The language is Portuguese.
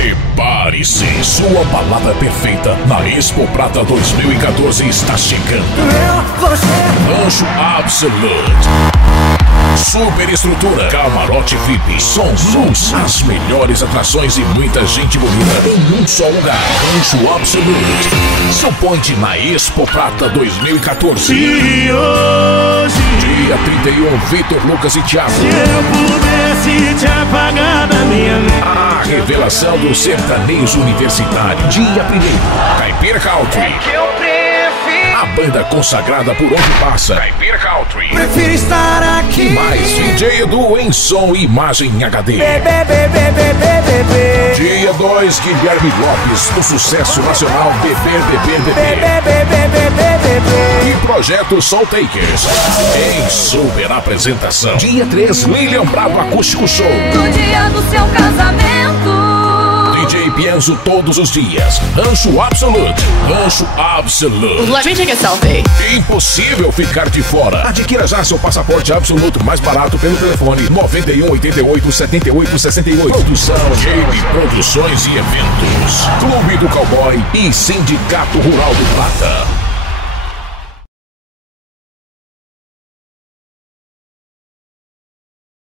Prepare-se, sua balada perfeita na Expo Prata 2014 está chegando. Rancho Absolute. Super estrutura, camarote VIP, som, luz, as melhores atrações e muita gente bonita em um só lugar. Rancho Absolute. Seu point na Expo Prata 2014. E hoje, Dia 31, Vitor, Lucas e Thiago. se eu pudesse te apagar da minha mente. A revelação do sertanejo universitário. Dia 1º, Caipira Country. Que eu prefiro. A banda consagrada por onde passa. Caipira Country. Prefiro estar aqui. E mais DJ Edu em som e imagem em HD. Dia 2, Guilherme Lopes, do sucesso nacional e Projeto Soul Takers em super apresentação. Dia 3, Lilian Bravo Acústico Show. No dia do seu casamento. DJ Pienzo todos os dias. Rancho Absolute. Rancho Absolute. Let me take a selfie. Impossível ficar de fora. Adquira já seu passaporte absoluto mais barato pelo telefone 91 88 78 68. Produção JB Produções e Eventos. Clube do Cowboy e Sindicato Rural do Prata.